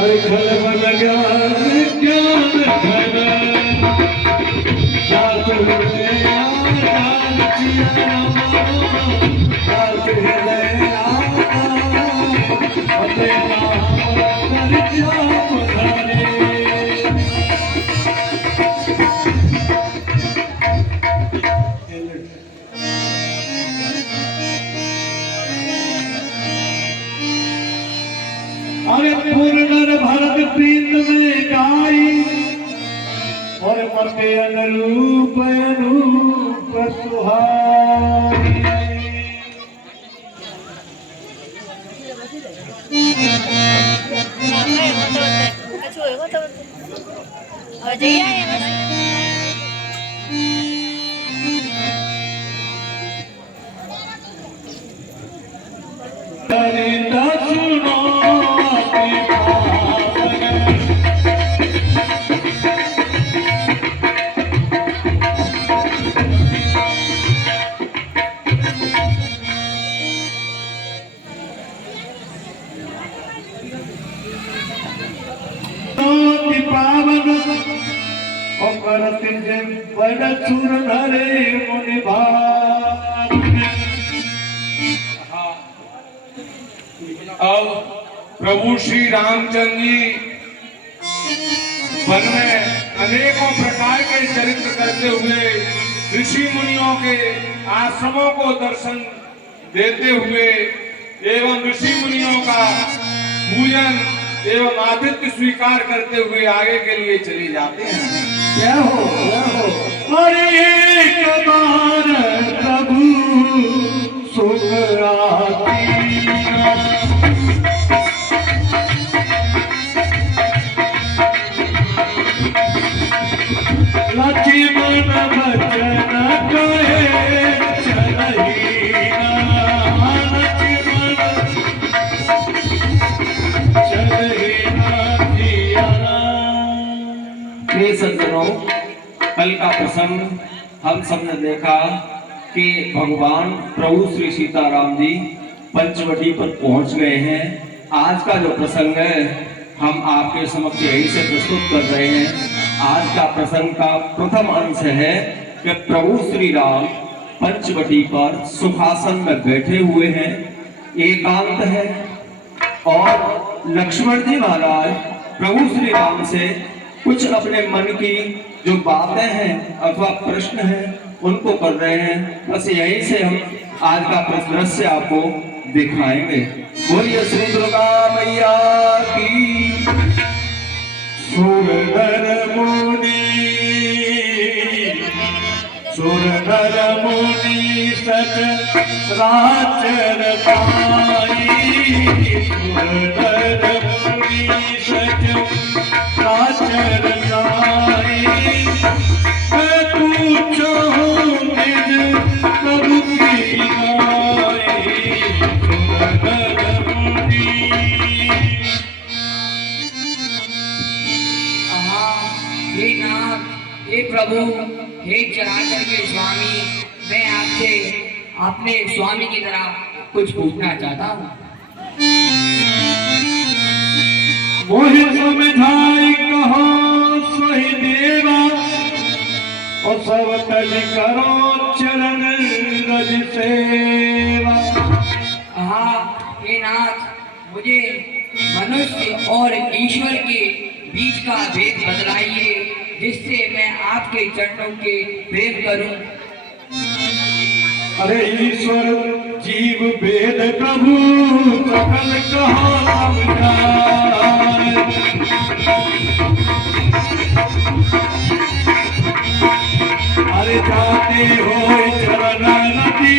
हर खल बन ज्ञान ज्ञान घन जात हृदय आधार किया जात हृदय आधार फतेह नाम कर जाप धरे। अरे पूर्ण भरत प्रीत में गाई और मते अनुरूप अनूप सुहाई। पावन बड़ सुर धरे मुनि भाग। अब प्रभु श्री रामचंद्र जी वन में अनेकों प्रकार के चरित्र करते हुए ऋषि मुनियों के आश्रमों को दर्शन देते हुए एवं ऋषि मुनियों का पूजन एवं आतिथ्य स्वीकार करते हुए आगे के लिए चले जाते हैं। क्या हो अरे एक बार प्रभु सुखराती लक्ष्मण बचन कहे चलही सज्जनों, कल का प्रसंग हम सब ने देखा कि भगवान प्रभु श्री सीताराम जी पंचवटी पर पहुंच गए हैं। आज का जो प्रसंग है हम आपके समक्ष यही से प्रस्तुत कर रहे हैं। आज का प्रसंग का प्रथम अंश है कि प्रभु श्री राम पंचवटी पर सुखासन में बैठे हुए हैं, एकांत है और लक्ष्मण जी महाराज प्रभु श्री राम से कुछ अपने मन की जो बातें हैं अथवा प्रश्न हैं उनको कर रहे हैं। बस यहीं से हम आज का दृश्य आपको दिखाएंगे। बोलिए श्री दुर्गा मैया की। सुरधर मुनि सच राचर पाई। सुरधर मुनि सच राचर पाई। मैं पूछो निज प्रभु की गाई। सुरधर मुनि हे नाथ, हे प्रभु, हे चराचर के स्वामी, मैं आपसे अपने स्वामी की तरह कुछ पूछना चाहता हूँ। मोहि समझाई कहो सही देवा और सब तज करो चरण रज सेवा। हे नाथ, मुझे मनुष्य और ईश्वर के बीच का भेद बदलाइए जिससे मैं आपके चरणों के प्रेम करूं। अरे ईश्वर जीव भेद प्रभु सकल कहो समझाए। अरे जाते हो चरण नदी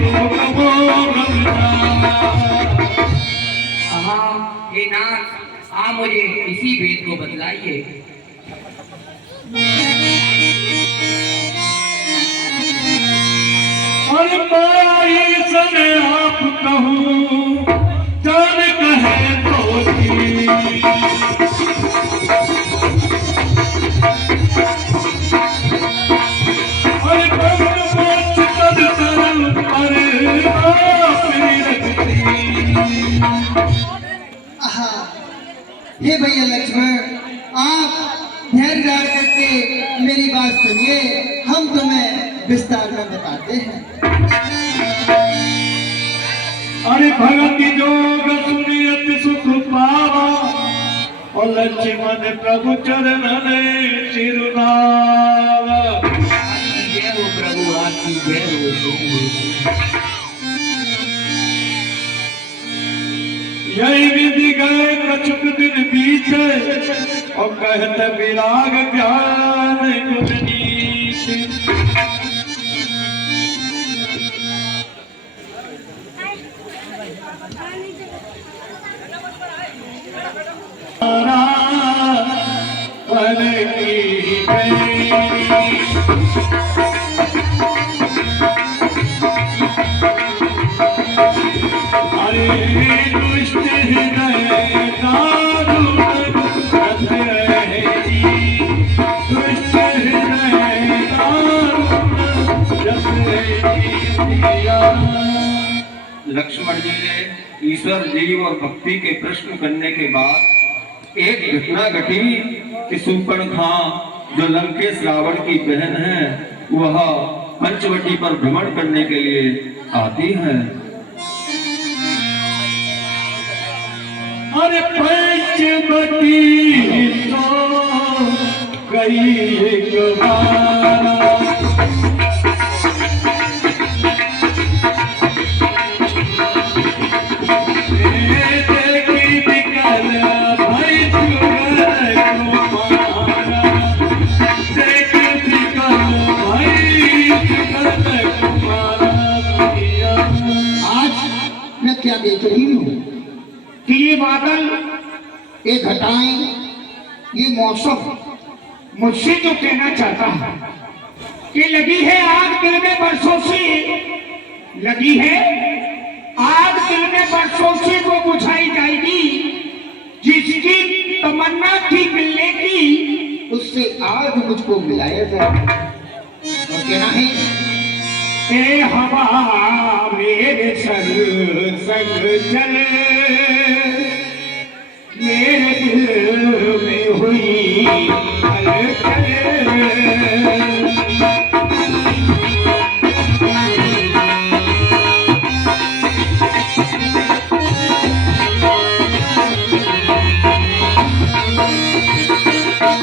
तुम हे नाथ, आप मुझे इसी भेद को बदलाइए। और पाई सन आप कहूँ जान कहे तो और मोक्ष पद तरल पर आप रखती। हे भैया लक्ष्मण, आप धैर्य धार करके मेरी बात सुनिए, हम तुम्हें विस्तार में बताते हैं। अरे भगत जोग सुनियत सुख पावा और लक्ष्मण प्रभु चरण चिरुनावा। आपकी जय हो प्रभु, आपकी जय हो। यही विधि गए कछुक दिन बीते और कहत विराग ज्ञान गुण नीति। लक्ष्मण जी ने ईश्वर जीव और भक्ति के प्रश्न करने के बाद एक घटना घटी कि शूर्पणखा जो लंकेश रावण की बहन है वह पंचवटी पर भ्रमण करने के लिए आती है। अरे पंचवटी तो गई एक बार क्या देख रही हूँ कि ये बादल, ये घटाएं, ये मौसम मुझसे जो कहना चाहता है कि लगी है आग दिल में बरसों से, लगी है आग दिल में बरसों से वो बुझाई जाएगी, जिसकी तमन्ना थी मिलने की उससे आज मुझको मिलाया जाए। और कहना है ए हवा मेरे संग संग चले, मेरे दिल में हुई हलचल।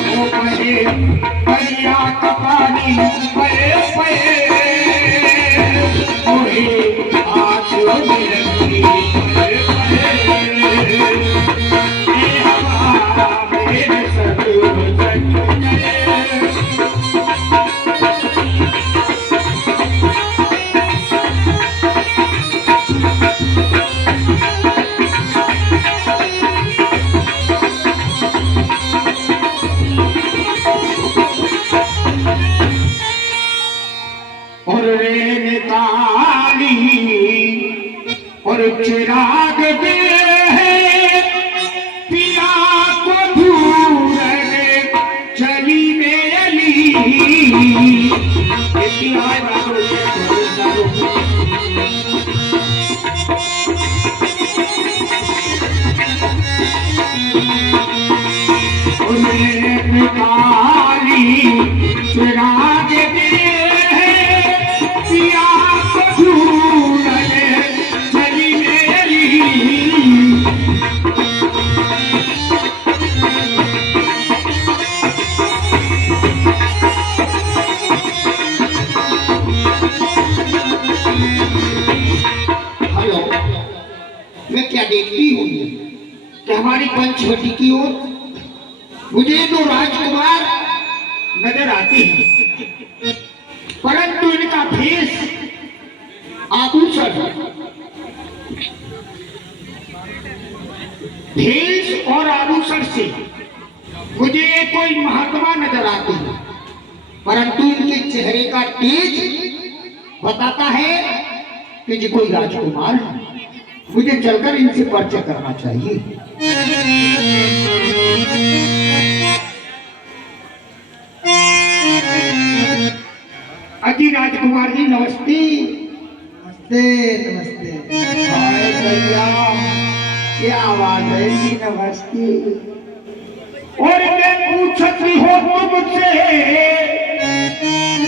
वो बहे दरिया का पानी बहे बहे और चिराग दे है पिया को दूर चली मेली। चिराग दे है पिया को दूर चली मेली। हेलो, मैं क्या देखती हूँ कि हमारी पंचवटी की ओर मुझे तो राजकुमार नजर आते हैं, परंतु इनका भेष आभूषण, भेष और आभूषण से मुझे कोई महात्मा नजर आते हैं, परंतु इनके चेहरे का तेज बताता है कि ये कोई राजकुमार है। मुझे चलकर इनसे परिचय करना चाहिए। अजी राजकुमार जी नमस्ते। नमस्ते नमस्ते। हाय भैया, क्या आवाज है जी, नमस्ते। और मैं पूछती हो तुमसे,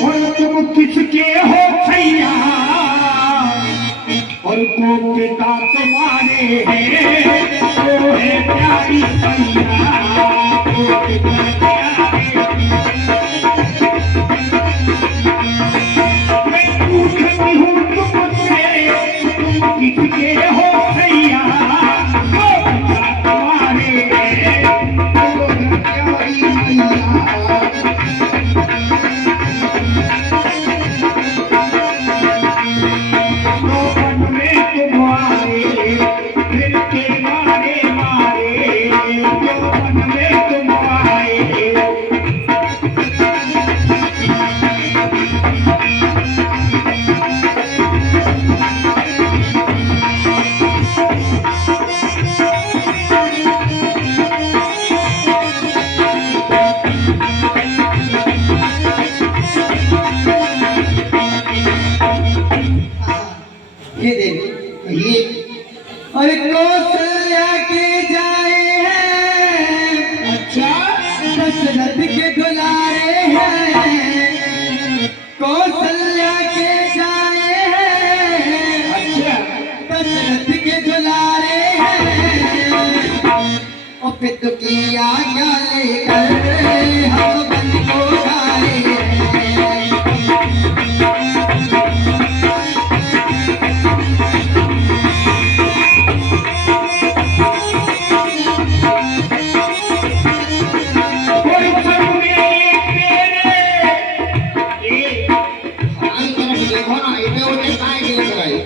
और तुम किसके हो भैया, और को पिता तुम्हारे हैं, वो है प्यारी भैया, वो पिता प्यारे। मैं पूछती हूँ तुमसे, तुम किसके हो भैया, वो पिता तुम्हारे हैं, वो है प्यारी भैया। वन में तुम आए, फिर के मारे मारे, वन में तुम आए। ये देवी ये और कौशल्या के जाए हैं, अच्छा दशरथ के दुलारे हैं, कौशल्या के जाए हैं, अच्छा दशरथ के दुलारे हैं, और पितु की आज्ञा लेकर हम वन को जाए हैं। और सब मेरे तेरे, ये हमारी तरफ देखो ना, इधर उधर काहे देख रहे।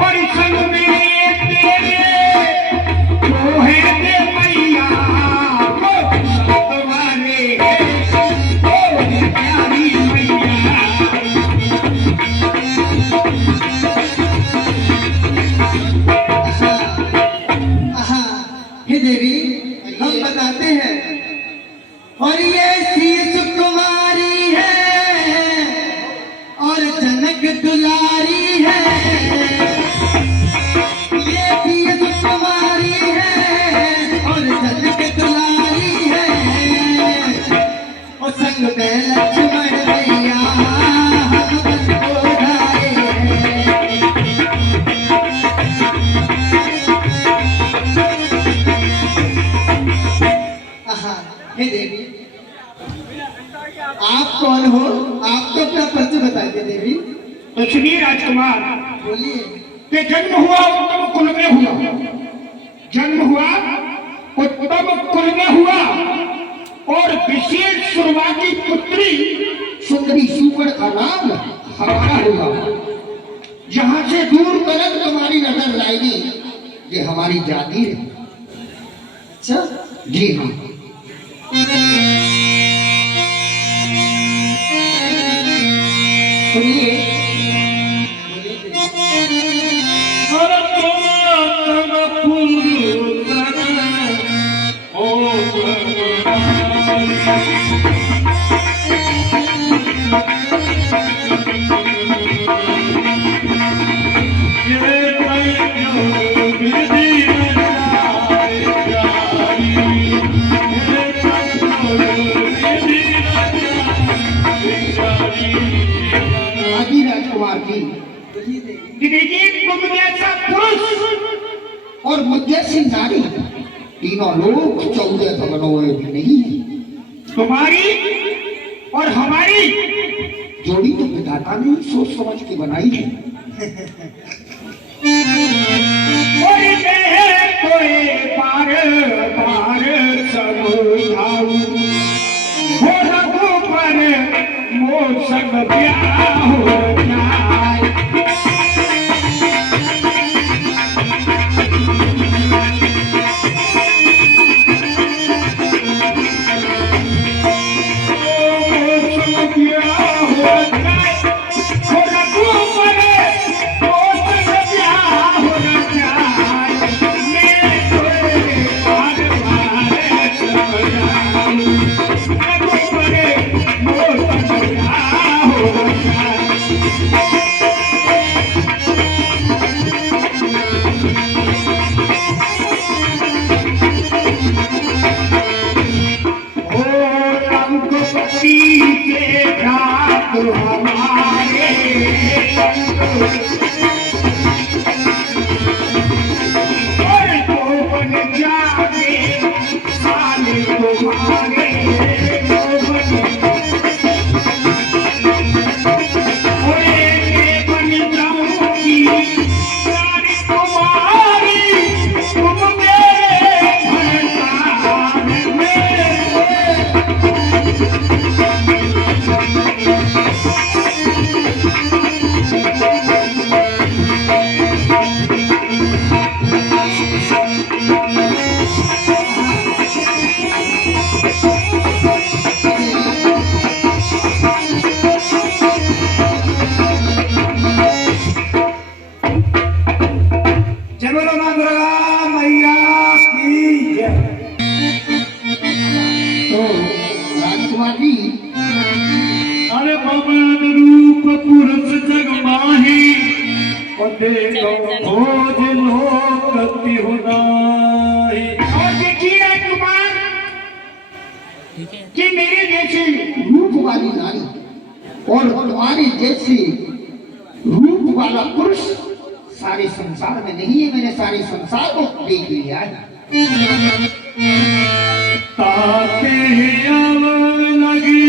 और सब मेरे तेरे, जो है दे मैया, वो तुम्हारे हैं, वो है प्यारी मैया। हे देवी, हम बताते हैं, और ये शीश कुमारी है, और जनक दुलारी है, ये शीश कुमारी है, और जनक दुलारी है, और संग में लक्ष्मण भैया हम वन को जाए हैं। हे देवी, आप कौन हो? आप तो अपना परिचय बताइए देवी। लक्ष्मी राजकुमार बोलिए। के जन्म हुआ उत्तम कुल में हुआ, जन्म हुआ उत्तम कुल में हुआ, और विशेष सुरमा की पुत्री सुंदरी सुपर का नाम हमारा हुआ। जहां से दूर करक तुम्हारी नजर लाएगी, ये हमारी जाति है। अच्छा, जी हाँ। सुनिए। और तुम फूल ओ आदि राजकुमार जी, कि देखिए तुम जैसा पुरुष और मुझ जैसी नारी, तीनों लोग 14 भवनों में भी नहीं है। तुम्हारी और हमारी जोड़ी तो विधाता ने सोच समझ के बनाई है। और देह कोई बार बार समझाऊं, हो रघुपर मोर संग ब्याह हो जाए। जय बोलो मां दुर्गा मैया की जय। तो राजकुमार जी, अरे पवन रूप पुरुष जग माही और देखो खोज लोक तिहु नाहि। और देखिए राजकुमार कि मेरे जैसी रूप वाली नारी और तुम्हारी जैसी रूप वाला पुरुष सारे संसार में नहीं है। मैंने सारे संसार को देख लिया है। ताके अब लगी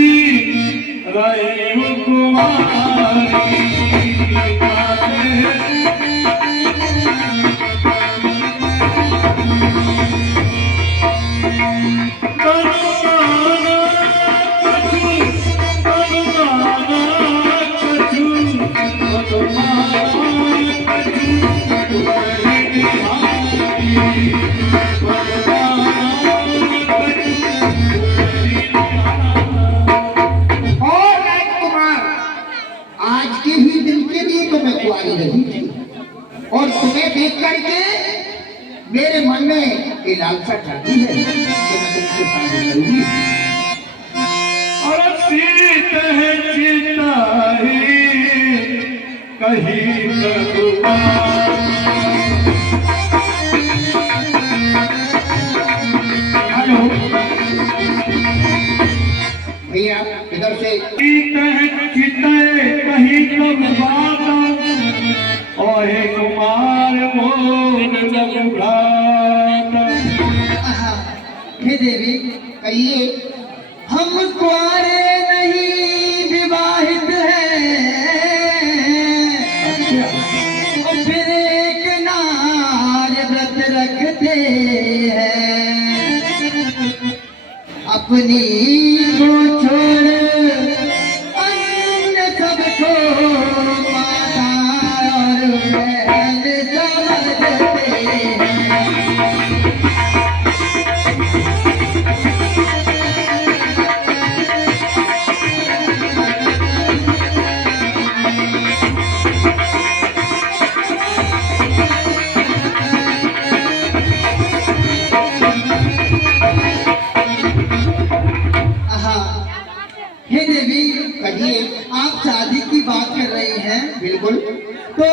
रही कुमारी, और राजकुमार, आज के ही दिन के लिए तो मैं कुंवारी रही थी और तुम्हें देख करके मेरे मन में ये लालसा जाती है कि मैं तुमसे शादी करूंगी। और सीत है चितारी कहीं करुणा। हेलो भैया, इधर से सीत है चिते कहीं कब बात और हे कुमार मोन लघुघात। हे देवी, कहिए। हम कुंवारे नहीं विवाहित हैं, और फिर एक नार व्रत रखते हैं। अपनी को छोड़ अन्य सबको माता और बहन समझते हैं। हे देवी, कहिए। आप शादी की बात कर रही हैं? बिल्कुल। तो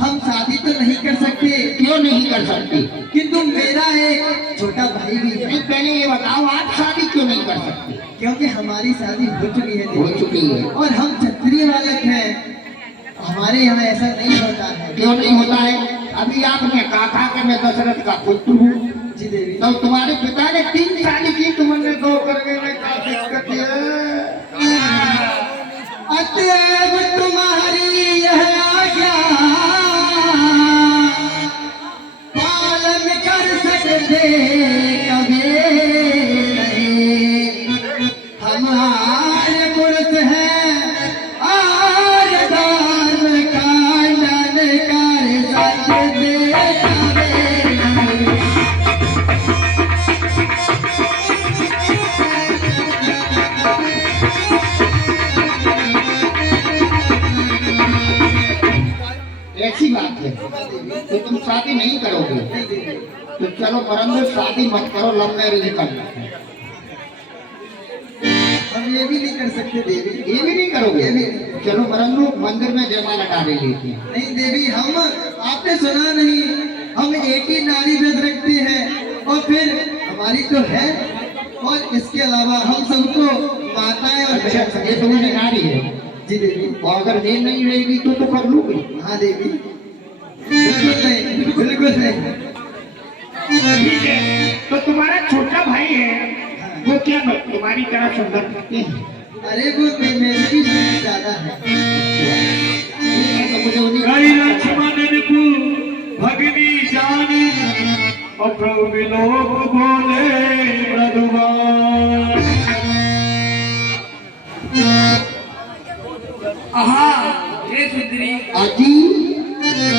हम शादी तो नहीं कर सकते। क्यों नहीं कर सकते? किंतु मेरा एक छोटा भाई भी है। पहले ये बताओ, आप शादी क्यों नहीं कर सकते? क्योंकि हमारी शादी हो चुकी है। हो चुकी है। और हम क्षत्रिय बालक हैं, हमारे यहाँ ऐसा नहीं होता है। क्यों नहीं होता है? अभी आपने कहा था कि मैं दशरथ का पुत्र हूँ। जी देवी। तो तुम्हारे पिता ने 3 शादी की, तुमने 2 करने में क्या दिक्कत है? अतएव तुम्हारी यह आज्ञा पालन कर सकते कभी नहीं। हमारे पुरुष हैं और धर्म कांडन कर सकते कभी नहीं। ऐसी बात है तो तुम शादी नहीं करोगे? तो चलो परंतु शादी मत करो, लव मैरिज करना। हम ये भी नहीं कर सकते देवी। ये भी नहीं करोगे? चलो परंतु मंदिर में जयमाला डाले लेते हैं। नहीं देवी, हम आपने सुना नहीं, हम एक ही नारी व्रत रखते हैं और फिर हमारी तो है, और इसके अलावा हम सबको माताएं और ये तुम्हारी नारी है। जी देवी। और अगर ये नहीं रहेगी तो कर लूंगी। हाँ देवी, बिल्कुल नहीं, बिल्कुल नहीं। ठीक है, तो तुम्हारा छोटा भाई है, वो क्या तुम्हारी तरह सुंदर दिखते हैं? अरे वो मेरे भी ज्यादा है। तो मुझे उन्हीं कई लक्ष्मण को भगनी जानी और प्रभु विलोक बोले मृदुवान। आहा, हे सुंदरी, आजी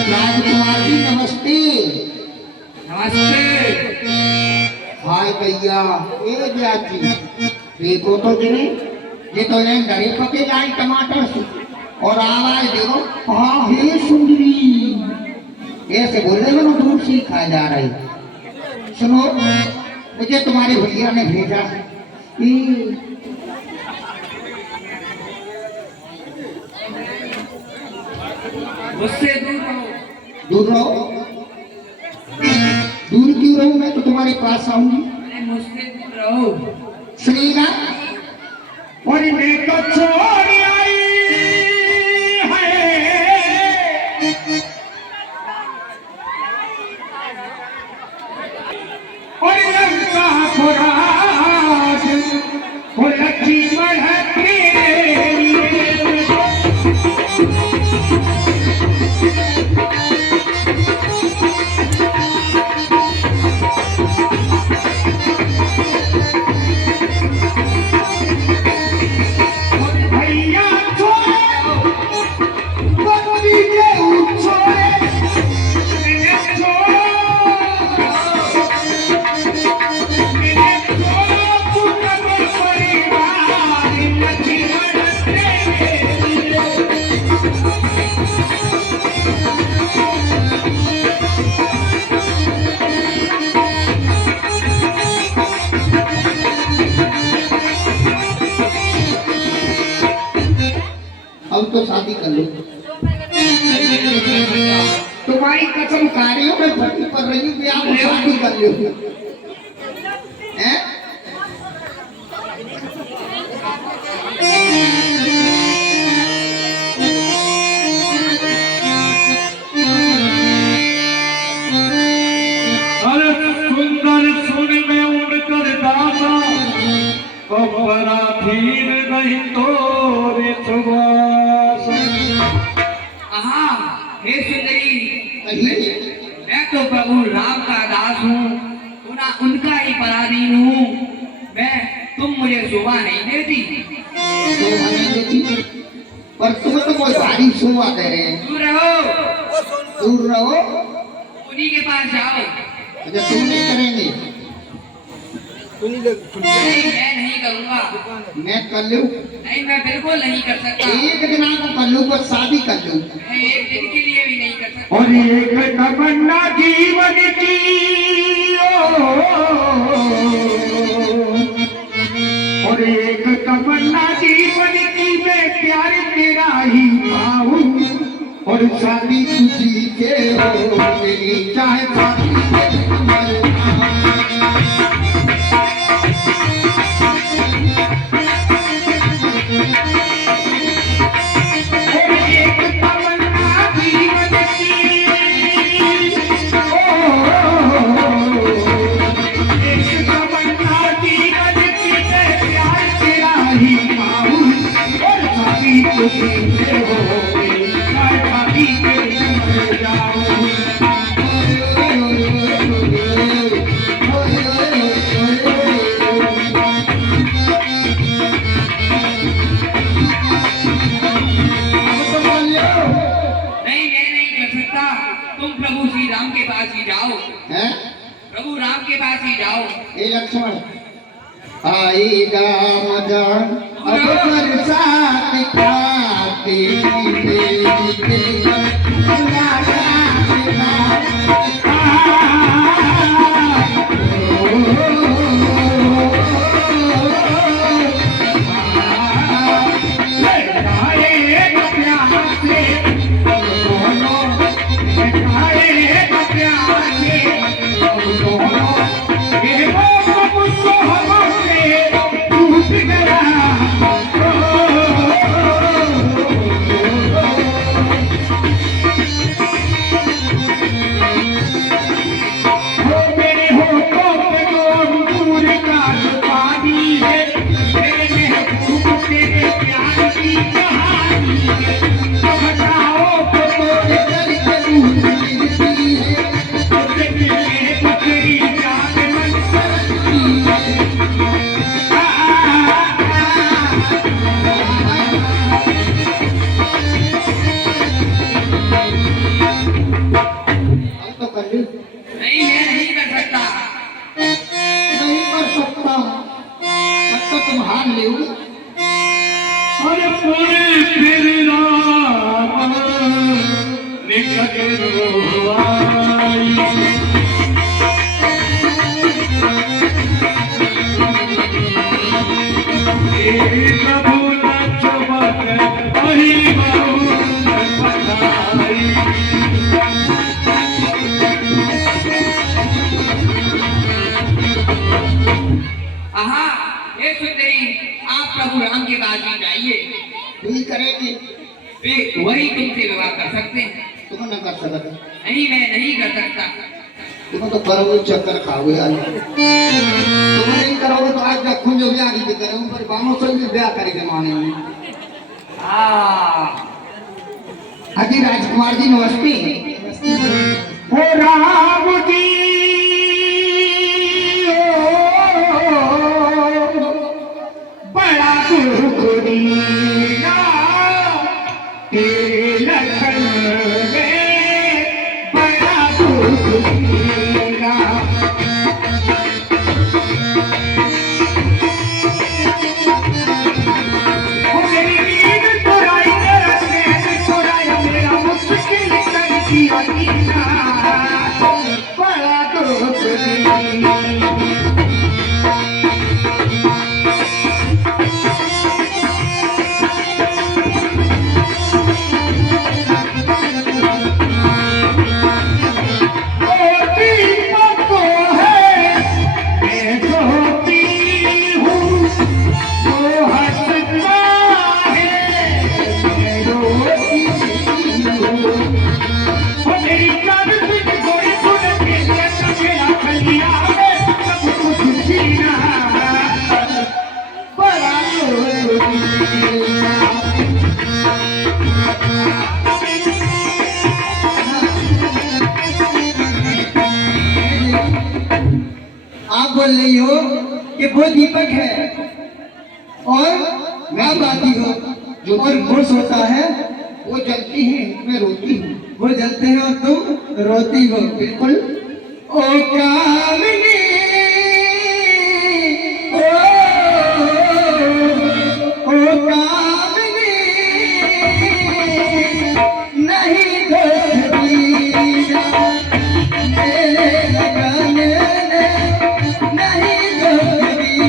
राजकुमार जी नमस्ते। नमस्ते। हाय भैया ए ब्याजी देखो तो जिने ये तो ने डरे पके जाए टमाटर से और आवाज देखो हाँ हे सुंदरी ऐसे बोलने में ना दूर से खा जा रही। सुनो मुझे तुम्हारे भैया ने भेजा मुझसे दूर रहो। दूर रहो। दूर क्यों रहूं, मैं तो तुम्हारे पास आऊंगी। अरे मुझसे दूर रहो। सुनिएगा और मैं तो छोड़ आई है और लंका खुराक और लक्ष्मण भैया अब तो शादी कर लो। तुम्हारी कसम कार्यों में भर्ती कर रही हूँ कि आप शादी कर लो। हैं? अरे सुंदर सुन में उड़कर दाता अपराधीन नहीं तो रे सुबास। हाँ हे सुंदरी, कहिए। मैं तो प्रभु राम का दास हूँ, उनका ही पराधीन हूँ। तुम मुझे शोभा नहीं देती। शोभा नहीं देती, पर तुम्हें तो कोई भारी शोभा दे रहे हैं। दूर रहो। दूर रहो। उन्हीं के पास जाओ। अच्छा तुम नहीं करेंगे? नहीं मैं नहीं करूँगा। मैं कर लूँ। नहीं मैं बिल्कुल नहीं कर सकता। एक दिन आपको कर लूँ, पर शादी कर लूँ। मैं एक दिन के लिए भी नहीं कर सकता। और एक तमन्ना जीवन की और एक तमन्ना जीवन की मैं प्यार तेरा ही पाऊं और शादी तुझी के हो मेरी, चाहे शादी प्रभु श्री राम के पास ही जाओ। हैं? प्रभु राम के पास ही जाओ। ए लक्ष्मण आएगा मजा अब बरसात का तेरी पूरी फिर राम निकट रोवाई। प्रभु न चुमक वही बहुत पठाई। आहा, हे सुंदरी, आप प्रभु राम के पास भी जाइए, नहीं करेगी वे वही तुमसे विवाह कर सकते हैं। तुम न कर सकते, नहीं, मैं नहीं कर सकता। तुम तो करोगे चक्कर खाओगे आज। तुम नहीं करोगे तो आज तक खुद जो ब्याह नहीं करोगे, पर बानों से भी ब्याह करके माने में। हाजी राजकुमार जी नमस्ते। हो राम जी बड़ा दुख दिया तेरे लखन में, बड़ा दुख दिया। ओ मेरी नींद चुराई, मेरा चैन चुराया, मेरा मुश्किल कर दिया जीना, बड़ा दुख दिया। आप बोल रही हो कि वो दीपक है और मैं बाती हो, जो और खुश होता है वो जलती है, मैं रोती हूँ। वो जलते हैं और तुम रोती हो। बिल्कुल। ओ कामिनी, ओ कामिनी, नहीं देखती मेरे लगन नहीं देखती।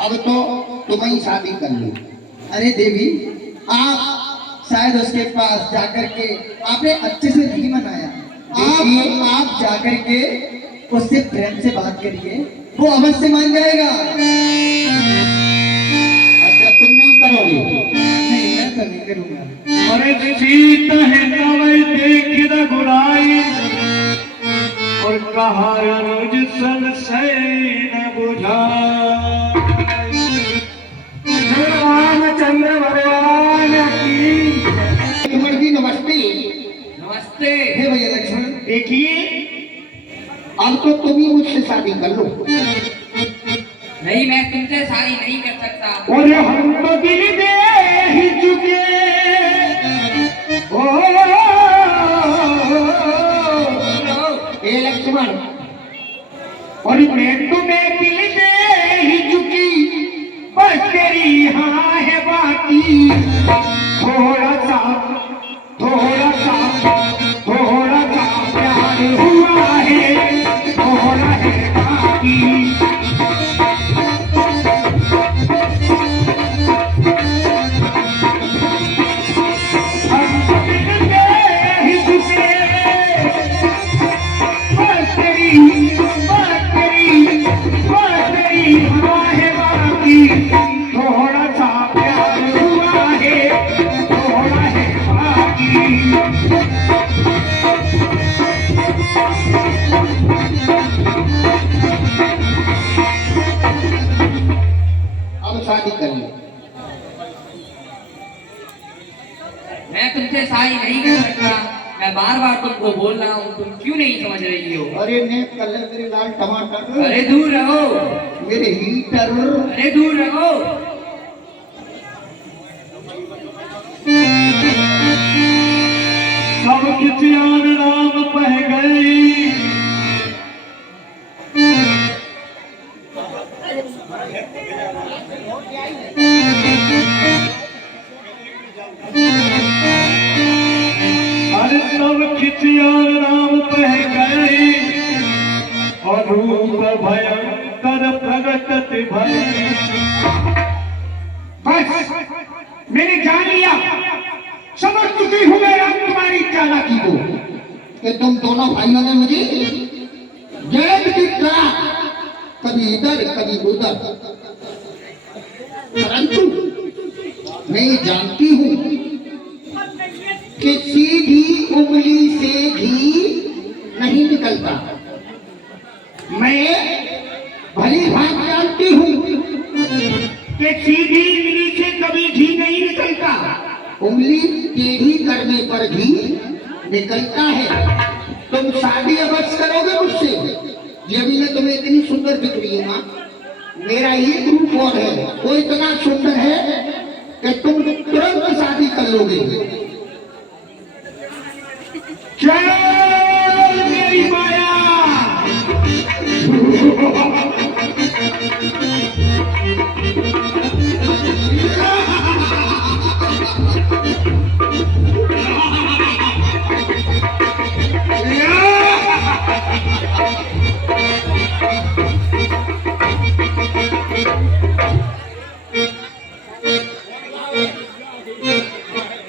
अब तो तुम ही शादी कर लो। अरे देवी, आप शायद उसके पास जाकर के आपने अच्छे से नहीं मनाया। आप जाकर के उससे प्रेम से बात करिए, वो अवश्य मान जाएगा। अच्छा, तुम नहीं करोगे? नहीं, मैं तो नहीं करूंगा। अरे सीत है नवै देख रघुराई, और कहा अनुज सन से न बुझा। रामचंद्र भगवान की। लक्ष्मण जी नमस्ते। नमस्ते। हे भैया लक्ष्मण, देखिए अब तो तुम ही मुझसे शादी कर लो। नहीं, मैं तुमसे शादी नहीं कर सकता। और हम तो दिल दे ही चुके। ओ हे लक्ष्मण, और मैं तुम्हें दिल दे ही चुकी, बस तेरी हाँ है बाकी। थोड़ा सा प्यार हुआ है, थोड़ा है बाकी। थोड़ा सा प्यार हुआ है, थोड़ा है बाकी। अब शादी कर लो। मैं तुमसे शादी नहीं कर सकता। मैं बार बार तुमको बोल रहा हूँ, तुम क्यों नहीं समझ रही हो? अरे ने कल मेरे लाल टमाटर, अरे दूर रहो, मेरे हीटर, अरे दूर रहो। सब किसियान राम पह गई, अरे सब किसियान राम पह गई, और रूप भयंकर प्रगटत भई। बस मैंने जान लिया, समझ चुकी हूँ मैं अब तुम्हारी चालाकी को, कि तुम दोनों भाइयों ने मुझे जैद की तरह कभी इधर कभी उधर, परंतु मैं जानती हूँ कि सीधी उंगली से घी नहीं निकलता। मैं भली भांति जानती हूँ कि सीधी उंगली से कभी घी नहीं निकलता, उंगली टेढ़ी करने पर घी निकलता है। तुम शादी अवश्य करोगे मुझसे, ये भी मैं तुम्हें इतनी सुंदर दिख रही है माँ, मेरा एक रूप और है, वो इतना सुंदर है कि तुम तुरंत शादी कर लोगे। चल मेरी माया,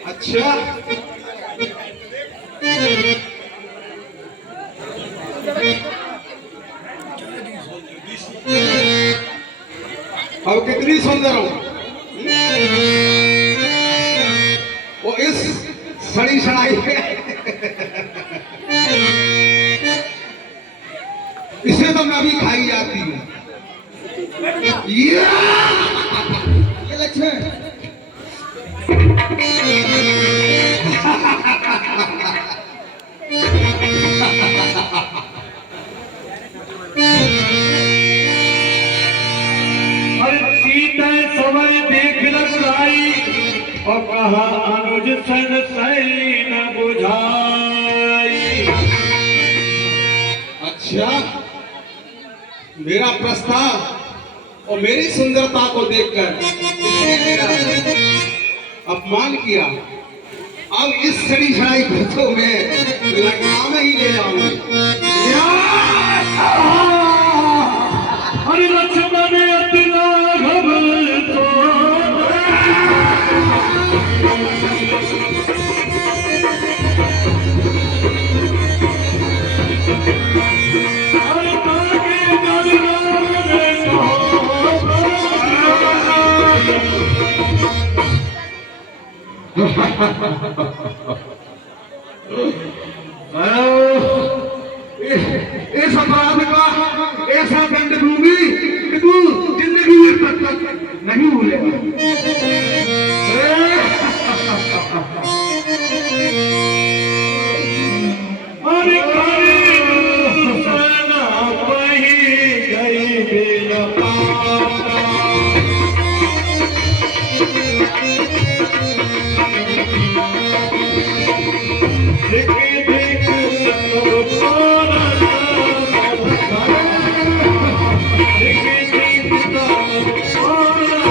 अच्छा अब कितनी सुंदर हो, वो इस सड़ी सड़ाई है, इसे तो मैं भी खाई जाती हूँ। ये लक्ष्मण समय देख रसाई, और कहा अनुज सन सही न बुझाई। अच्छा, मेरा प्रस्ताव और मेरी सुंदरता को देखकर इसने मेरा अपमान किया। अब इस सड़ी सड़ाई को तो मैं लगा में ही ले जाऊंगी। अरे लक्ष्मण अति राघव तो अरे ताके गरुड़ इस अपराध का ऐसा दंड दूंगी कि तू जिंदगी तक नहीं भूलेगा। अरे सेना पही गई बेला पाता। देख देख सब पारा, देख देख सब पारा,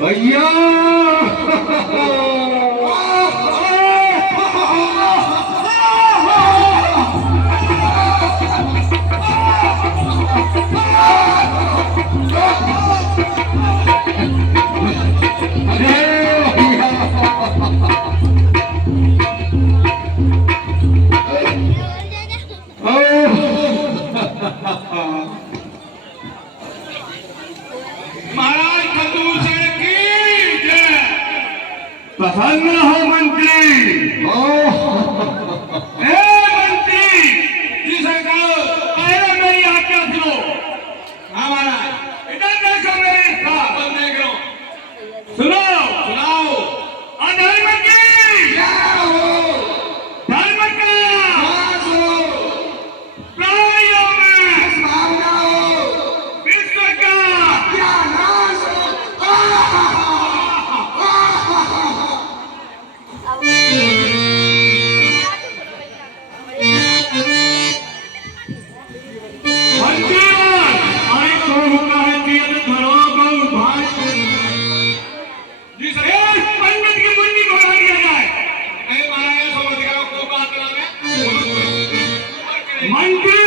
भैया महाराज खतूसर की जय। प्रसन्न हो मंत्री। ए मंत्री जी सरकार। पहले मेरी आज्ञा सुनो। हाँ महाराज। इधर देखो मेरे साथ। अब देख रहा हूँ। सुनो सुनाओ। जी सर पंडित की मुन्नी को हटा दिया जाए। नहीं महाराज समझ गया को बात है मंत्री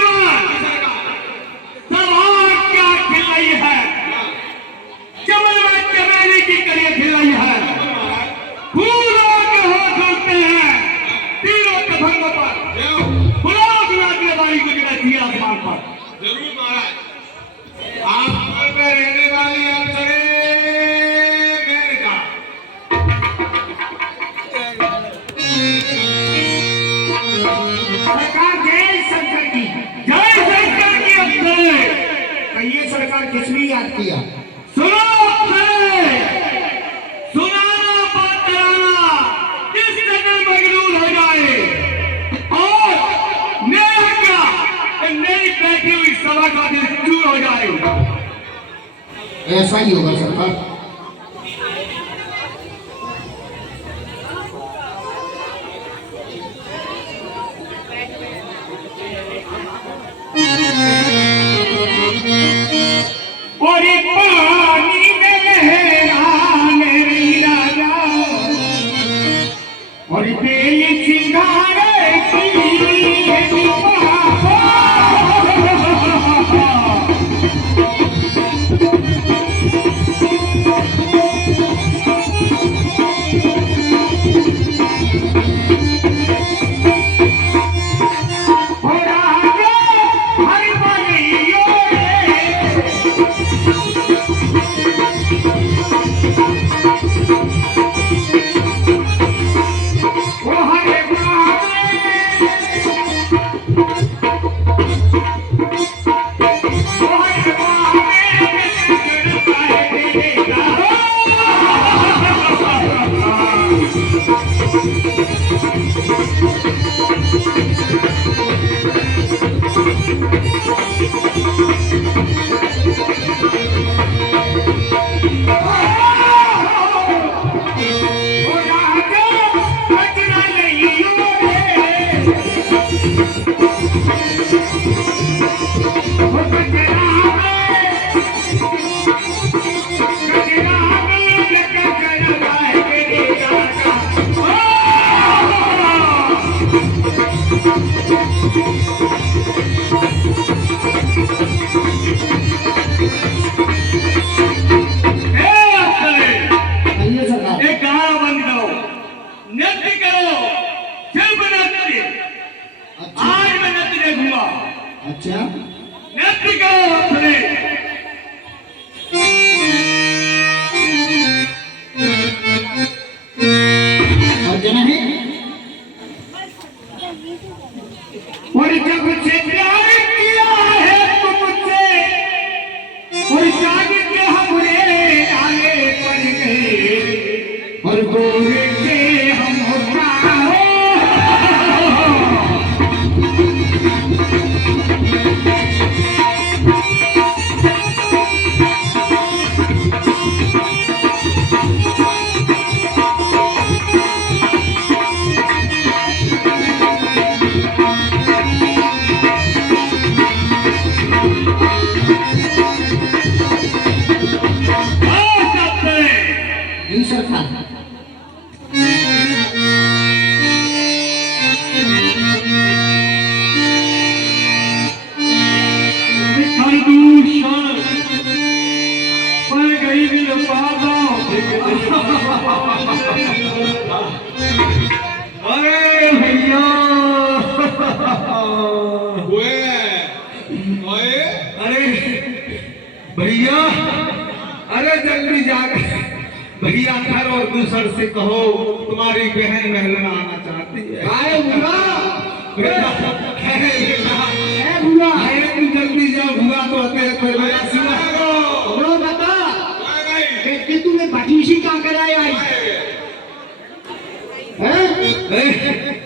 सब और क्या खिल रही है? चमन में चमेली की कलियां खिल रही है, फूलों के हाथ होते हैं तीनों तफंगों पर, गुलाब नाचने वाली को गिरती है आसमान पर। जरूर महाराज आप पे रहने वाली अक्षरे मेरे का सरकार जय शंकर की। जय शंकर की अक्षरे। कहिए सरकार किसने याद किया? सुनो अक्षरे, सुनाना बात कराना किस जगह मगरूर हो जाए, और मेरा क्या मेरी बैठी हुई सभा का दिल चूर हो जाए। ऐसा ही होगा सरकार। और एक पानी में लहराने राजा, और तेल सिंगारे की कहिए सरकार। एक गाना बंद करो, नृत्य करो, सिर्फ नृत्य। अच्छा आज मैं नृत्य देखूंगा, अच्छा नृत्य करो अपने। और जना है और जब से प्यार किया है तुमसे, और जाग के हमरे आगे पड़ गए, और गोरे के हम होता हो। जी सरकार। प्रदूषण पर गई दिल पादा। अरे भैया ओए अरे भैया, अरे जल्दी जाकर भैया घर और दूसर से कहो तुम्हारी बहन महल में आना चाहती है। आए बुआ, बेटा ए बुआ, अरे तुम जल्दी जाओ, हुआ तो होते मेरा सुना। बोलो बता कि तुम्हें भतीजी कहाँ कराए आई हैं?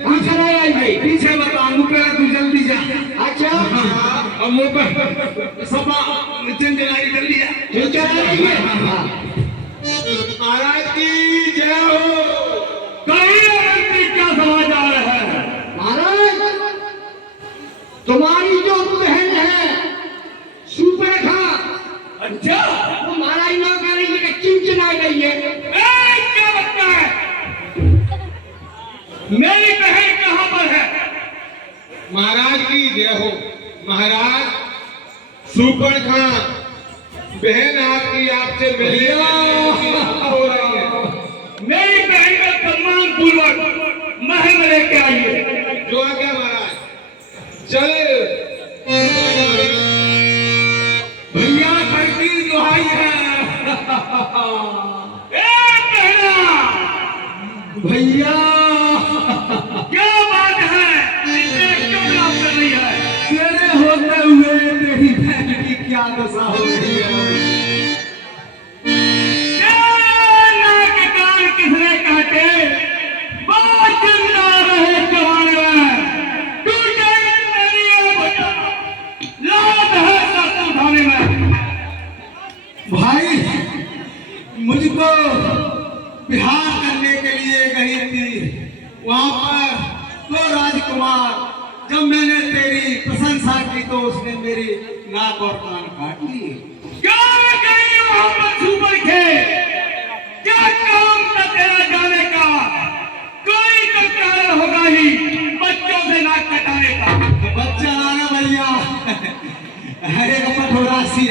कहाँ कराए आई भाई? पीछे बता, मुझे तू जल्दी जा। अच्छा अब मुंह पर सपा चिंजलाई जल्दी जा। ठीक है। हाँ। महाराज की जय हो। कहीं महाराज की जय हो। महाराज सुपर्णखा बहन आपकी आपसे मिली हो रही है। मेरी बहन का सम्मान पूर्वक महल में लेके आइए। जो आज्ञा महाराज। चले भैया करती दुहाई है। ए बहना, भैया क्या बात है, इसे क्यों लाभ कर रही है? तेरे होते हुए तेरी बहन की क्या दशा हो रही है? नाक कान किसने काटे, बात जिंदा रहे जवान में, टूटे मेरी ये बचा, लात है सर उठाने में। भाई मुझको बिहार करने के लिए गई थी, वहां पर तो राजकुमार, जब मैंने तेरी प्रशंसा की तो उसने मेरी नाक और कान काट लिए। क्या गई वहां पर सुपर खे, क्या काम था तेरा जाने का? कोई तो कारण होगा ही बच्चों से नाक कटाने का। बच्चा आना भैया, अरे कठोरा सी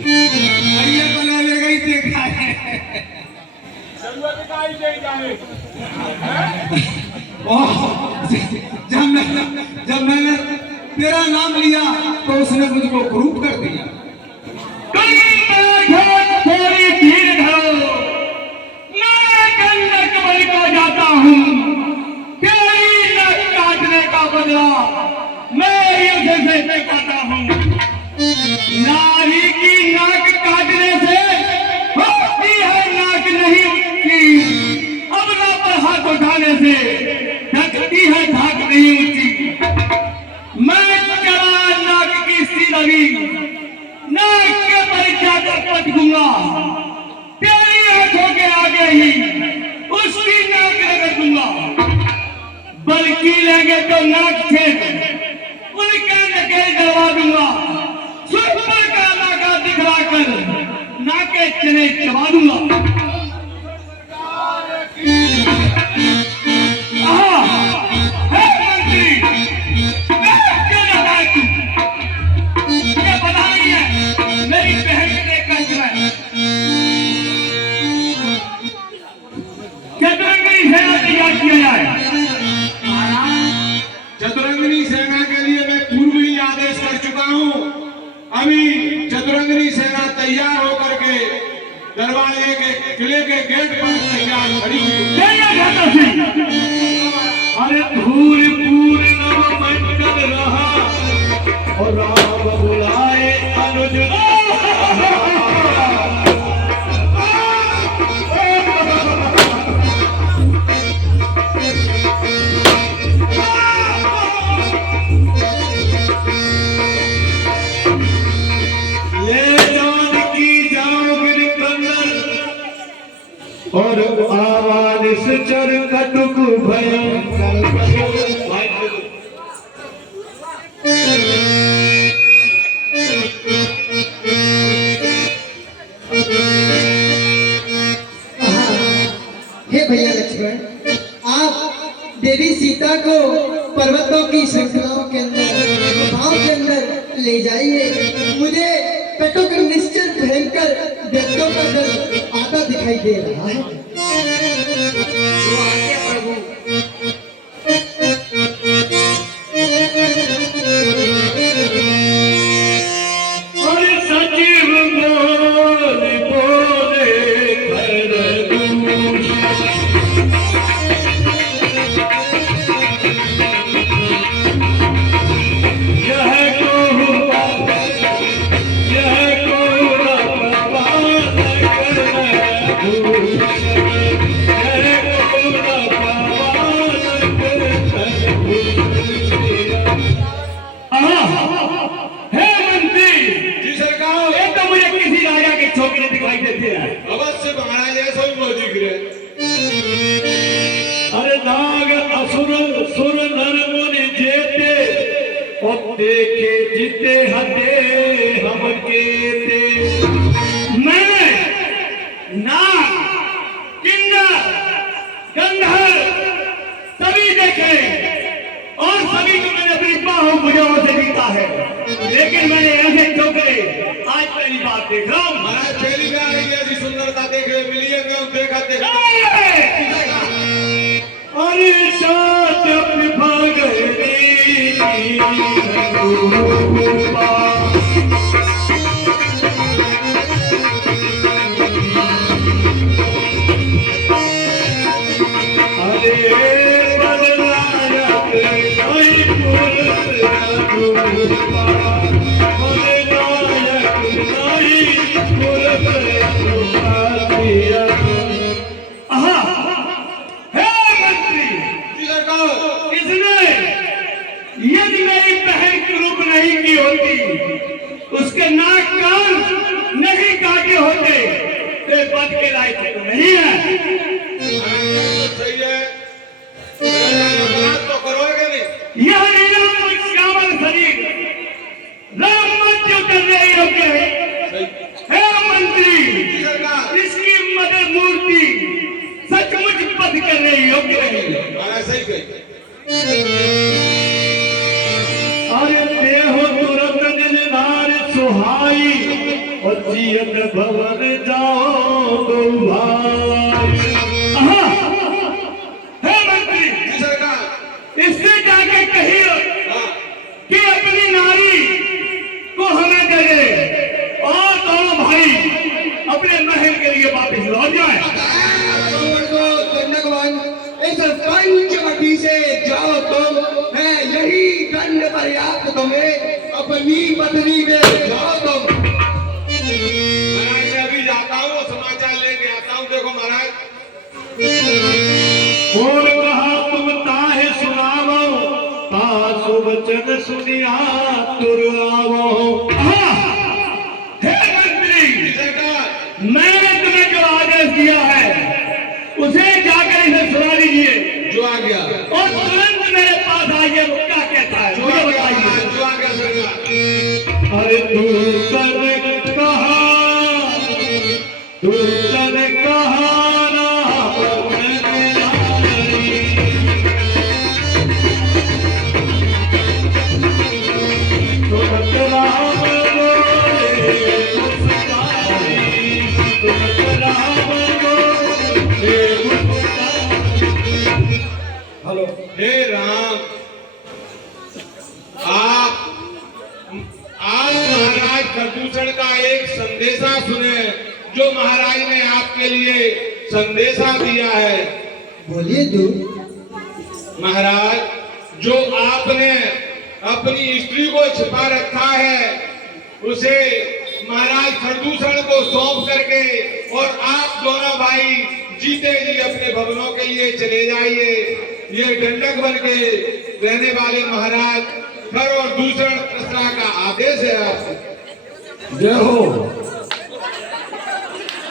भैया को ले गई देखा है। जब मैंने तेरा नाम लिया तो उसने मुझको ग्रुप कर दिया। थोड़ी धीर धरो, मैं गंडक बल को जाता हूँ, तेरी नाक काटने का बदला मैं युद्ध से चुकाता हूँ। नारी की नाक काटने से होती है नाक नहीं उठती, अबला पर हाथ उठाने से ढकती है धाक नहीं उठती। मैं चला नाक की सी लगी, नाक के पर जाकर पटकूंगा, तेरी आंखों के आगे ही उसकी नाक रगड़ दूंगा। बल्कि लेंगे तो नाक छेद, उनका नकेल डलवा दूंगा, सुपर का नाका दिखलाकर नाके चने चबा दूंगा। हे मंत्री, मैं क्या कहता है तू? क्या पता नहीं है मेरी बहन के कष्ट में चतुरंगनी सेना तैयार किया जाए। चतुरंगनी सेना के लिए मैं पूर्व ही आदेश कर चुका हूँ। अभी चतुरंगनी सेना तैयार होकर के दरवाजे के किले के गेट पर तैयार खड़ी हुई। अरे धूल पूर नव मंडल रहा और राम बुलाए अनुज। और आवाज से चर कटुक भयंकर। हे भैया लक्ष्मण, आप देवी सीता को पर्वतों की श्रृंखलाओं के अंदर, गुफाओं के अंदर ले जाइए। मुझे कटुक निश्चर भयंकर व्यक्तियों का दल आता दिखाई दे रहा है। और सजीव बोले बोले खरगोश, यह कोहुआ पवन हे मंत्री जी सरकार। ये तो मुझे किसी राजा के छोकरे दिखाई देते हैं। अवश्य महाराज ऐसा ही वो दिख रहे। अरे नाग असुर सुर नर मुनि जेते, और देखे जिते हते हम केते। मैंने नाग, किन्नर, गंधर्व सभी देखे, हूँ भुजाओं से जीता है, लेकिन मैंने ऐसे ठोकरे आज पहली बात देख रहा हूँ। महाराज पहली बार ऐसी सुंदरता देखे मिली है, देखा देखा। अरे साथ अपने भाग यदि मेरी बहन की रूप नहीं की होती, उसके नाक कान नहीं काटे होते, तो बच के लायक तो नहीं है। सही है, तो करोगे नहीं। यह नीलाम श्यामल शरीर राम मध्य करने योग्य है। हे मंत्री, इसकी मदर मूर्ति सचमुच पद करने योग्य है। महाराज सही कही। अरे देहो तुरंत दिलदार सुहाई और जियत भवन जाओ दो भाई। हे मंत्री, इससे जाके कहिए कि अपनी नारी को हमें दे दे और दोनों भाई अपने महल के लिए वापस लौट जाए। इस पंचवटी से जाओ तुम, मैं यही दंड पर्याप्त तुम्हें, अपनी पत्नी में जाओ तुम। महाराज मैं अभी जाता हूँ, समाचार लेके आता हूँ। देखो महाराज, और कहा तुम ताहे सुनावो, तासु वचन सुनिया तुर आवो। हे मंत्री, मैंने तुम्हें जो आदेश दिया है उसे जाकर इसे सुना दीजिए। जो आ गया और तुरंत मेरे पास आइए। वो क्या कहता है मुझे बताइए। जो आ गया सरकार। अरे तू तने कहा ना मैंने नारी। तुरंत राम बोले मुस्काई, तुरंत राम बोले मुस्काई। हेलो, हे राम, आप महाराज प्रदूषण का एक संदेशा सुने, जो महाराज ने आपके लिए संदेशा दिया है। बोलिए तू। महाराज, जो आपने अपनी स्त्री को छिपा रखा है उसे महाराज प्रदूषण को सौंप करके और आप दोनों भाई जीते जी अपने भवनों के लिए चले जाइए। ये दंडक बन के रहने वाले महाराज खर और दूषण कसरा का आदेश है आपसे। जय हो।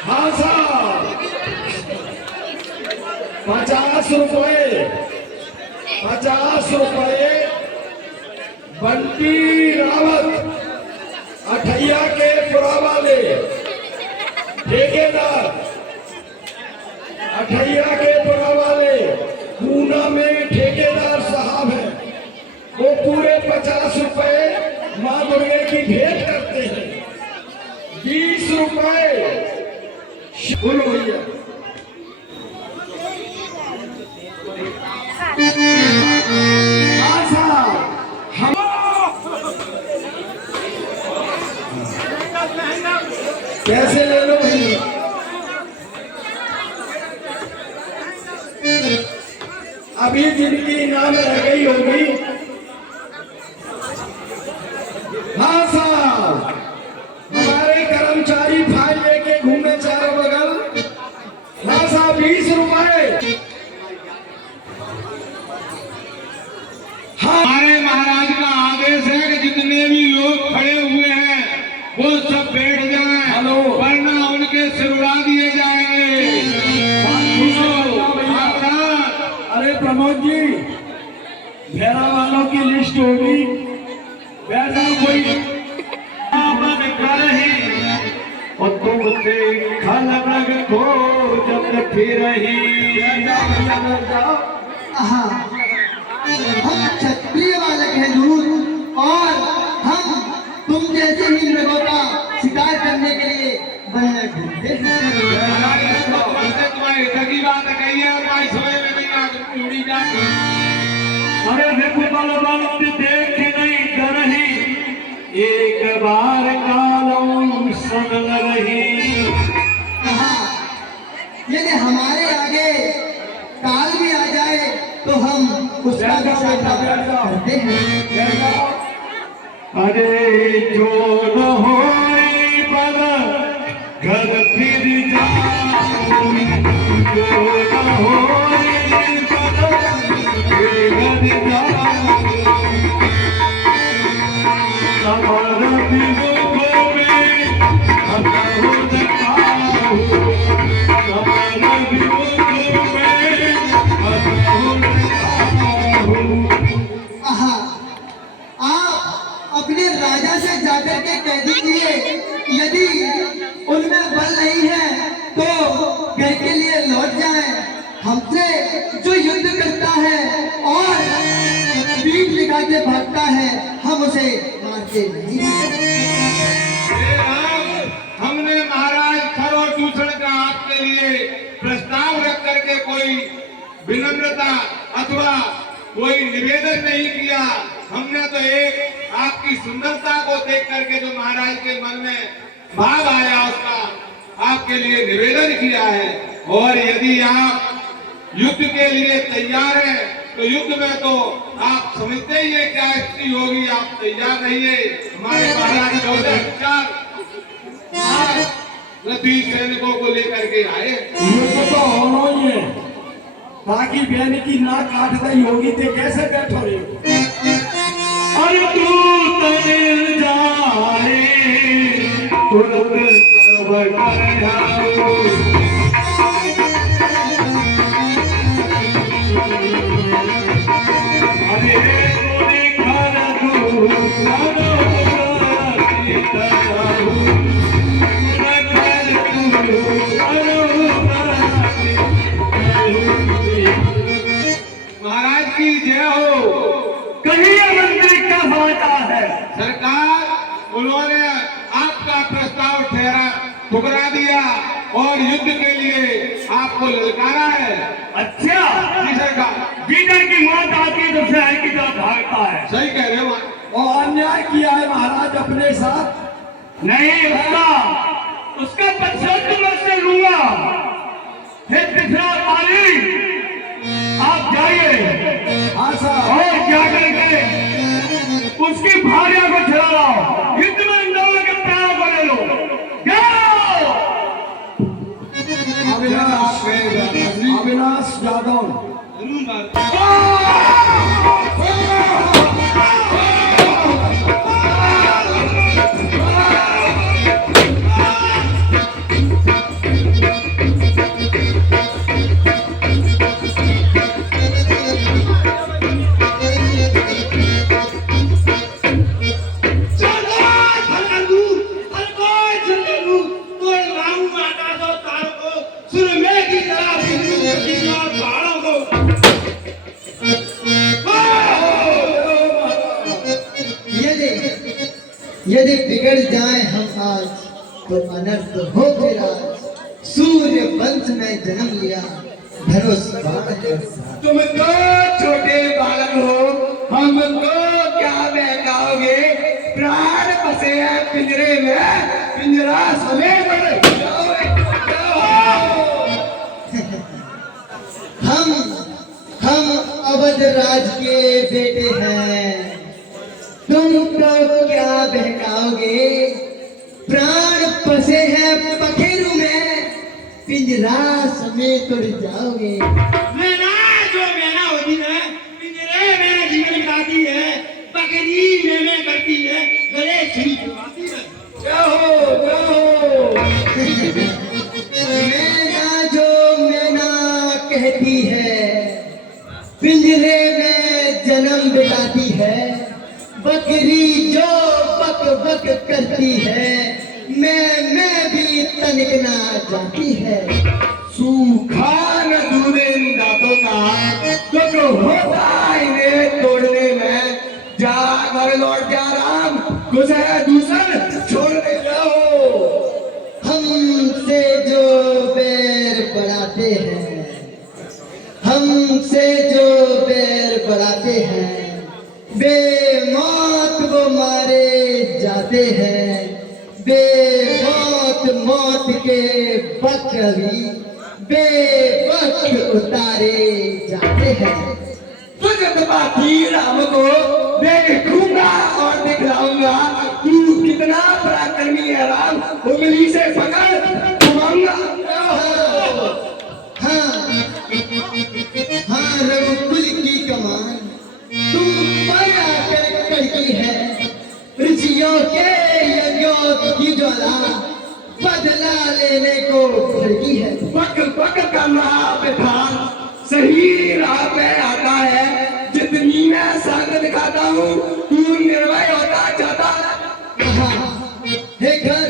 हाँ साहब, 50 रुपए बंटी रावत अठैया के पुरा वाले ठेकेदार, अठैया के पुरा वाले पूना में ठेकेदार साहब हैं। वो पूरे 50 रुपए माँ दुर्गे की भेंट करते हैं। 20 रुपए बोलो भैया। हाँ साहब, हम कैसे ले लो भैया। अभी जिनकी नाम रह गई होगी। हाँ साहब, हमारे कर्मचारी फाइल लेके घूमे चारों बगल। हाँ साहब, 20 रुपए। हमारे महाराज का आदेश है कि जितने भी लोग खड़े हुए हैं वो सब बैठ जाएं, वरना उनके सिर उड़ा दिए जाएंगे। अरे प्रमोद जी, भेड़ा वालों की लिस्ट होगी, वैसा कोई मन कर ही और तुमसे खलग खोजत फिर ही। हाँ, हम क्षत्रिय बालक हैं दूर, जैसे ही मृगों का शिकार करने के लिए बनना ढूंढते हैं। तुम्हारी सगी बात कही है, तुम्हारी समझ में नहीं आती, उड़ी जाती। अरे देखो बलवंत देख नहीं करही, एक बार कालों सन लगही। कहा यदि हमारे आगे काल भी आ जाए तो हम उसका भी सामना करते हैं। अरे जो न होए पर घर फिर जाऊं, जो न होए पर घर जाऊं, समर विमुखों में हंसू दिखाऊं, समर विमुखों में हंसू दिखाऊं। आहा, आप अपने राजा से जाकर के कह दीजिए यदि उनमें बल नहीं है तो घर के लिए लौट जाएं। हमसे जो युद्ध करता है और बीच लगा के भागता है हम उसे मारते नहीं। हे राम, हमने महाराज खर और दूषण का आपके लिए प्रस्ताव रख करके कोई विनम्रता अथवा कोई निवेदन नहीं किया। हमने तो एक आपकी सुंदरता को देख करके जो महाराज के मन में भाव आया उसका आपके लिए निवेदन किया है। और यदि आप युद्ध के लिए तैयार हैं तो युद्ध में तो आप समझते ही है क्या स्थिति होगी। आप तैयार रहिए। हमारे महाराज 14,000 रथी सैनिकों को लेकर के आए। ये तो होना ही है, बाकी बहन की नाक काट गई होगी तो कैसे बैठो रे। अरे तू तनिल जाए तुरंत कर जाओ, अरे तूने घर तू करो महाराज की जय हो। कहिए मंत्री क्या समाचार है। सरकार, उन्होंने आपका प्रस्ताव ठुकरा दिया और युद्ध के लिए आपको ललकारा है। अच्छा, जी सरकार। लीडर की मौत आती है तो शहर की तरफ भागता है। सही कह रहे हो। और अन्याय किया है महाराज अपने साथ। नहीं, उसका प्रतिशोध मैं से लूंगा। फिर पिछड़ा पाली आप जाइए और क्या करके उसकी भार्या को छुड़ा लाओ, युद्ध में इंदौर के पैरों को ले लो। जाओ। अविनाश यादव यदि बिगड़ जाए हम आज तो अनर्थ हो फिर आज। सूर्य वंश में जन्म लिया धनुष बाण के साथ। तुम तो छोटे बालक हो, हमको क्या बहकाओगे। प्राण फंसे हैं पिंजरे में, पिंजरा समेत हम अवध राज के बेटे हैं, तुमको क्या बहकाओगे। प्राण फंसे हैं पखेरु में, पिंजरा समेत उड़ जाओगे। मैना जो मैना होती है पिंजरे में जीवन बिताती है, बकरी में करती है, गले छुरी छुपाती है। मैना जो मैना कहती है, पिंजरे में जन्म बिताती है। बकरी जो बक बक करती है, मैं भी तनिक ना जाती है। सूखा न दूधे इन दांतों का, जो होता इन्हें तोड़ने में। जा घर लौट जा राम, गुजर दूसर हैं, बेमौत वो मारे जाते हैं, बेमौत मौत के बकरी बेवक्त उतारे जाते हैं। राम को देखूंगा और दिखलाऊंगा तू कितना पराक्रमी है राम, उंगली से पकड़ घुमाऊंगा। हाँ हाँ रघुकुल की कमान तुम पर आकर कड़की है, ऋषियों के यज्ञों की ज्वाला बदला लेने को भड़की है। बक बक कर रहा विधान सही राह पे आता है, जितनी मैं संग दिखाता हूँ तू निर्भय होता जाता। हे घर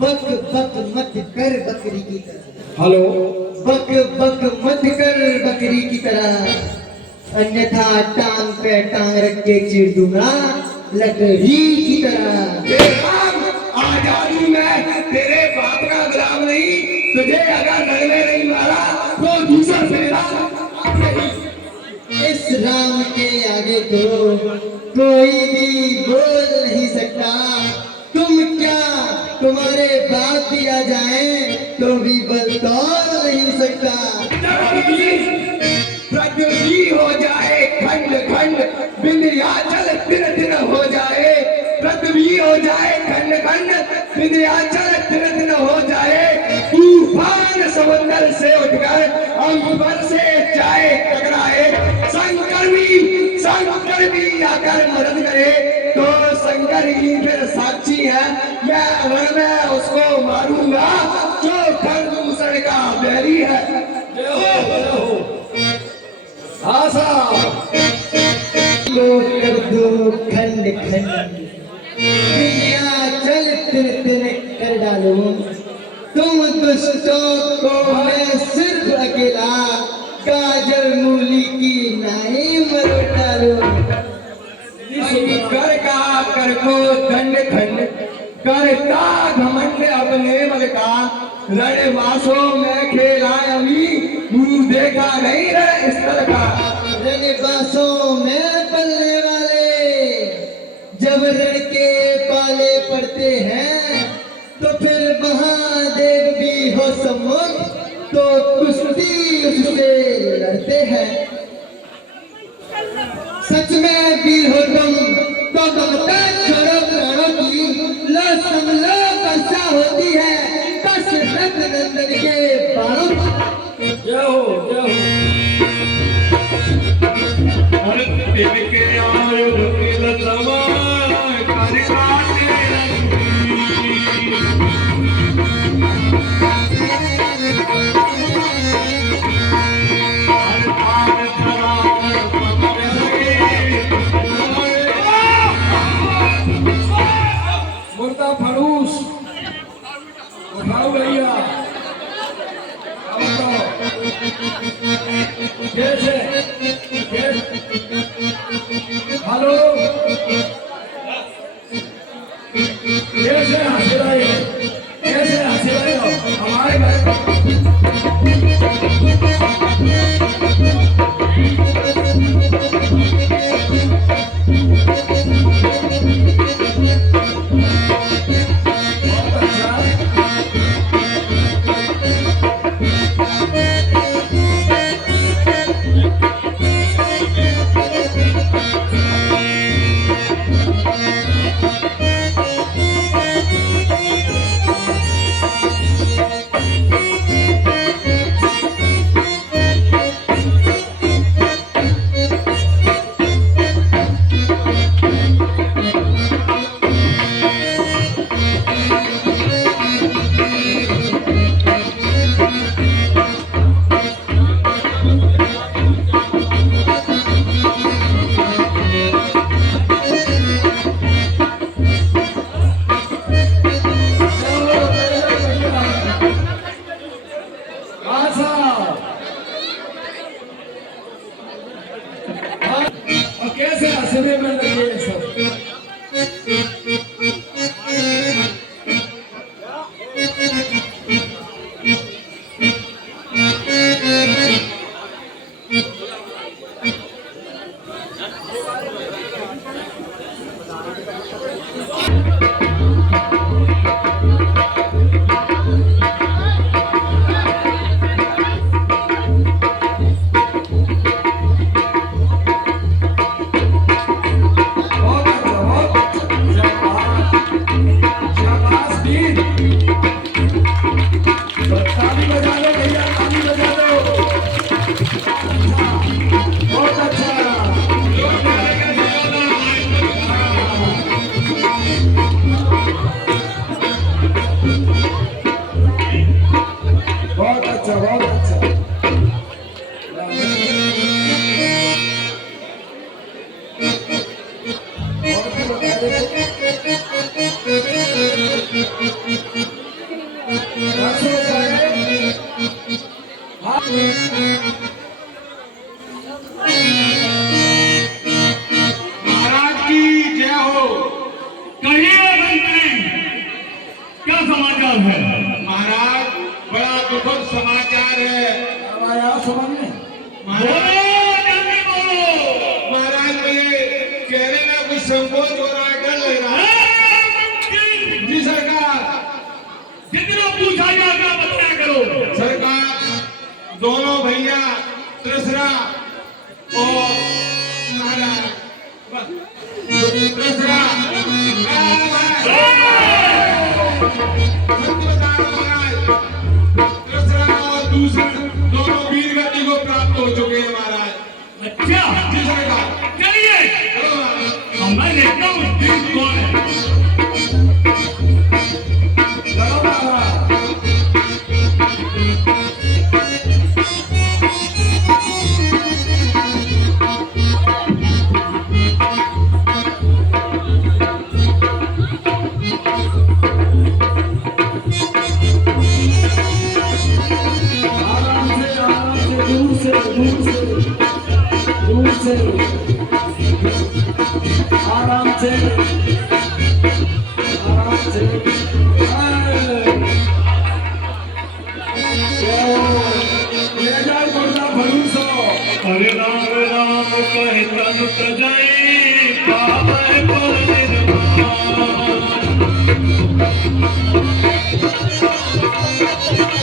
बक बक मत कर बकरी की तरह, हेलो, बक बक मत कर बकरी की तरह, अन्यथा टांग पे टांग रख के चीर दूंगा लकड़ी की तरह। आज आदमी मैं तेरे बाप का गुलाम नहीं, तुझे अगर घर में नहीं मारा तो दूसरा फेरा नहीं। इस राम के आगे तो कोई भी बोल नहीं सकता। तुम क्या तुम्हारे बाप भी आ जाए तो भी बल तोड़ नहीं सकता। पृथ्वी हो जाए खंड खंड, विंध्याचल दिन दिन हो जाए। पृथ्वी हो जाए खंड खंड, विंध्याचल दिन दिन हो जाए। तूफान समंदर से उठकर अंबर से जाए टकराए, शंकर भी आकर मदद करे तो शंकर ही फिर साक्षी है। मैं रण में उसको मारूंगा जो खरदूषण का बैरी है। कर दो खंड खंड, चल तिन तिन कर डालूं। तुम दुष्टों को मैं सिर्फ अकेला गाजर मूली की नहीं मरोड़ डालूं। कर का कर को खंड खंड, करता घमंड अपने बल का। रणवासों में खेला अभी तू देखा नहीं रण स्थल का। रणवासों में पलने वाले जब रण के पाले पड़ते हैं तो फिर महादेव भी हो सम्मुख तो कुश्ती उससे लड़ते हैं। सच में वीर हो तुम तो ममता छोड़ो प्राणों की, लो समलो वर्षा होती है दशरथ नंदन के बाणों की। जय हो, जय हो। के आयुध के लतवा कर काटे मुर्दा फरूस उठाओ भैया, कैसे हेलो कैसे हंस रहे हो, कैसे हंस रहे हो हमारे घर। अच्छा बहुत अच्छा। और भी बता दो। कहाँ से बता रहे? हाँ। महाराज की जय हो। कहिए मंत्री, क्या समाचार है? महाराज बड़ा दुखद समाचार है। अब आया समझ में? महाराज जल्दी बोलो। महाराज मुझे कहने में कुछ संकोच हो रहा है, डर लग रहा है। मंत्री, जी सरकार। जितना पूछा जाएगा बता करो। सरकार दोनों भैया त्रिसरा और महाराज त्रिसरा त्रिसरा और दूसरे दोनों वीर गति को प्राप्त हो चुके हैं महाराज। अच्छा, जी सरकार। चलिए मैं देखता हूँ वीर कौन है। चलो महाराज। आराम से दूर से दूर से आराम से ले जाए गुरदा भरोसा। हरे राम कहे तन तजई पावे पर निर्माण।